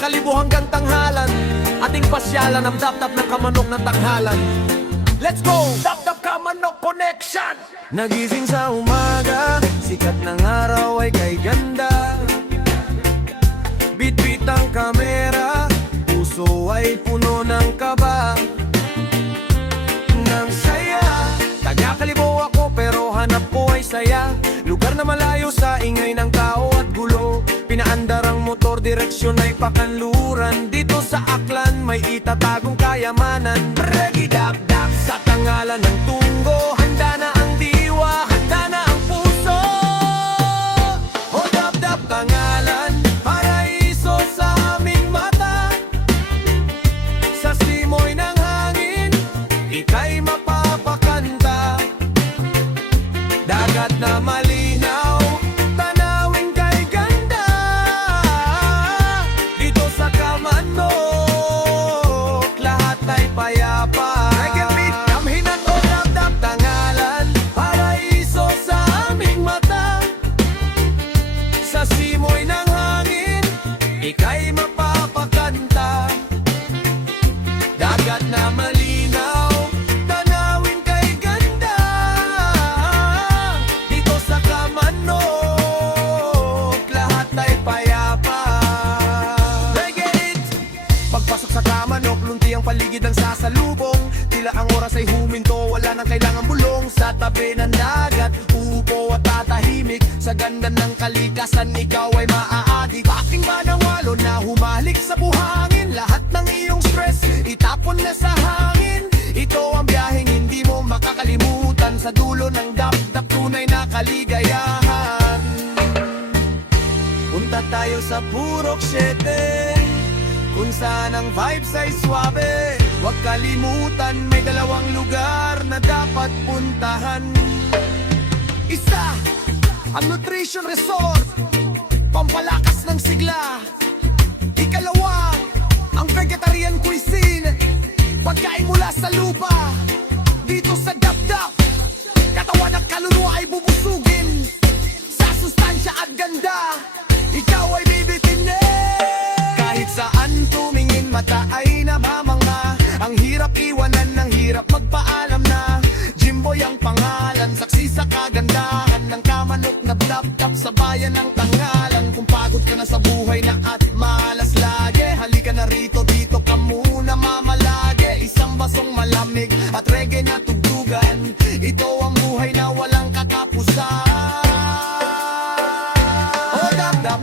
Kalibo hanggang tanghalan, ating pasyalan ang dap-dap ng kamanok ng tanghalan. Let's go! Dap-dap Kamanok Connection! Nagising sa umaga, sikat ng araw ay kay ganda. Bit-bit ang kamera, puso ay puno ng kaba. Nang saya, taga-Kalibo ako pero hanap ko ay saya. Lugar na malayo sa ingay ng tao at gulo. Pinaandar ang motor, direksyon ay pakanluran. Dito sa Aklan may itatagong kayamanan. Reggae-dap-dap sa tangalan ng tunggo. Handa na ang diwa, handa na ang puso. O dap-dap tangalan, paraiso sa aming mata. Sa simoy ng hangin, ika'y mapapakanta. Dagat na malinaw, tanawin kay ganda. Dito sa Kamanok, lahat ay payapa. Damhin at o dap-dap tangalan, paraiso sa aming mata. Sa simoy ng hangin, ika'y mapapakanta. Dagat na malinaw, tanawin kay ganda. Dito sa Kamanok, lahat ay payapa. Reggae it! Pagpasok sa Kamanok, lunti ang paligid ng sasalubong. Tila ang oras ay huminto, wala nang kailangang bulong. Sa tabi ng dagat, uupo at tatahimik. Sa ganda ng kalikasan, ikaw ay maaadik. Aking manawalo na humalik sa buhangin. Lahat ng iyong stress, itapon na sa hangin. Ito ang biyaheng hindi mo makakalimutan. Sa dulo ng dap-dap, tunay na kaligayahan. Punta tayo sa Purok 7, kung saan ang vibes ay swabe. Huwag kalimutan, may dalawang lugar na dapat puntahan. Isa, ang Nutrition Resort, pampalakas ng sigla. Ikalawa, ang vegetarian cuisine, pagkain mula sa lupa. Dito sa dap-dap, katawan at kaluluwa ay bubusugin. Sa sustansya at ganda, ikaw ay bibitinin. Kahit saan tumingin, mata ay namamanga. Ang hirap iwanan, ang hirap magpaalam na. Jimboy ang pangalan, saksi sa kagandahan ng Kamanok na dap-dap sa bayan ng Tangalan. Kung pagod ka na sa buhay na at malas lagi, halika na rito, dito ka muna mamalagi. Isang basong malamig at reggae na tugtugan. Ito ang buhay na walang katapusan. O dap-dap